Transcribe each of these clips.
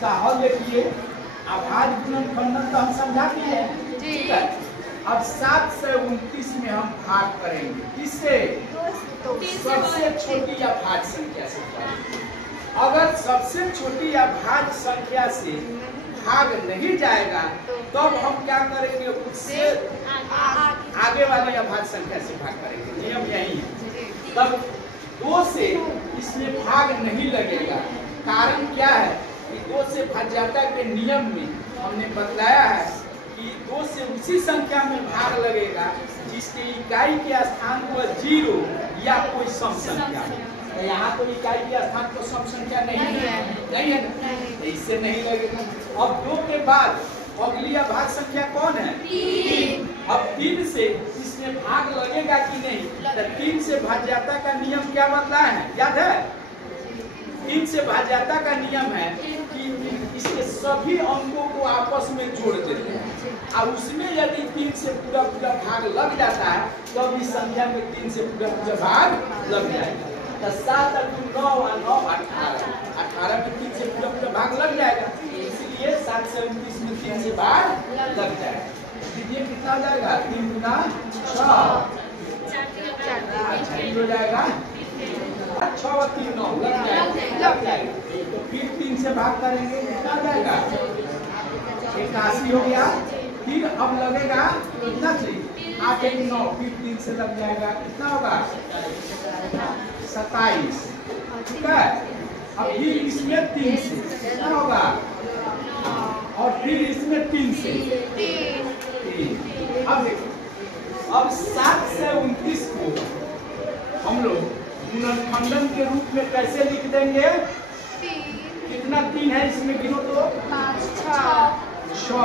इसका हल देखिए, अभाज्य गुणनखंडन तो हम समझा दिए हैं, ठीक है। अब 7 से 29 में हम भाग करेंगे, किससे? सबसे छोटी अभाज्य संख्या से। अगर सबसे छोटी अभाज्य संख्या से भाग नहीं जाएगा तब हम क्या करेंगे? उससे आगे वाली अभाज्य संख्या से भाग करेंगे, नियम यही है। तब 2 से इसमें भाग नहीं लगेगा। कारण क्या है कि 2 से भाज्यता के नियम में हमने बतलाया है कि 2 से उसी संख्या में भाग लगेगा जिसके इकाई के स्थान पर 0 या कोई सम संख्या। यहाँ तो इकाई के स्थान पर सम संख्या नहीं है, इससे नहीं लगेगा। अब 2 के बाद अगली अभाज्य संख्या कौन है? 3। अब 3 से इसमें भाग लगेगा कि नहीं? तो 3 से भाज्यता का नियम क्या बतलाया है, याद है? 3 से भाज्यता का नियम है कि इसके सभी अंकों को आपस में जोड़ देते हैं और उसमें यदि 3 से पूरा भाग लग जाता है तब इस संख्या में 3 से पूरा भाग लग जाएगा। तो 7 9 और 9 18 में 3 से पूरा भाग लग जाएगा, इसलिए 7 से 29 में 3 से भाग लग जाएगा। ये कितना हो जाएगा? 3 गुना 6, अच्छा ये हो जाएगा 6 और 3 9 लग जाएगा। तो फिर 3 से भाग करेंगे, कितना आ जाएगा? 81 हो गया। फिर अब लगेगा कितना चीज? 8 1 9, फिर 3 से लग जाएगा, कितना होगा? 27, ठीक है। अब फिर इसमें 3 से कितना होगा? और फिर इसमें 3 से 3। अब देखो, अब 7 से 29 को हम लोग गुणनखंडन के रूप में कैसे लिख देंगे? कितना 3 है इसमें गिनो तो? 6।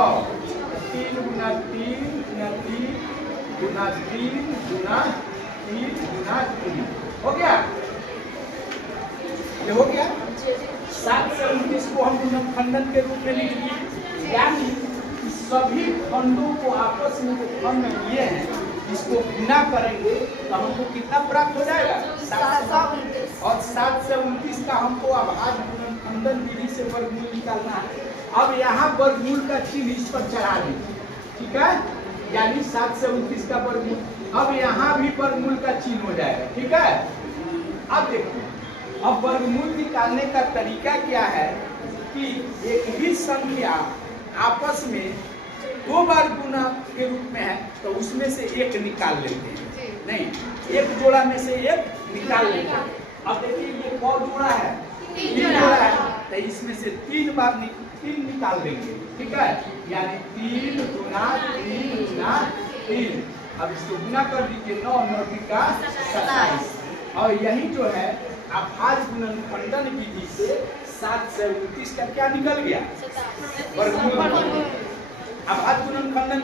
3 गुना 3 गुना 3 गुना 3 गुना 3 गुना 3 हो गया? ये हो गया। 7 से 29 को हम गुणनखंडन के रूप में लिख दिए, यानी सभी खंडों को आपस में जो खंड लिए हैं इसको गुना करेंगे तो हमको कितना प्राप्त हो जाएगा? 729। और 7 से 29 का हमको अभाज्य गुणनखंडन विधि से वर्गमूल निकालना है। अब यहाँ वर्गमूल का चिन्ह इस पर चढ़ा दीजिए, ठीक है। यानी 7 से 29 का वर्गमूल, अब यहाँ भी वर्गमूल का चिन्ह हो जाएगा, ठीक है। अब देखो, अब वर्गमूल निकालने का तरीका क्या है कि एक ही संख्या आपस में 2 बार गुना के रूप में है तो उसमें से एक निकाल लेते हैं, नहीं एक जोड़ा में से एक निकाल लेते हैं। अब देखिए ये कौन जोड़ा है? 3 जोड़ा है, तो इसमें से 3 बार 3 निकाल देंगे, ठीक है। यानी 3 गुना 3 गुना 3। अब इसको गुना कर दीजिए, 9 9 का 27। और यही जो है अभाज्य गुणनखंडन विधि से 7 से 29 का क्या निकल गया? वर्गमूल। अभाज्य गुणनखंडन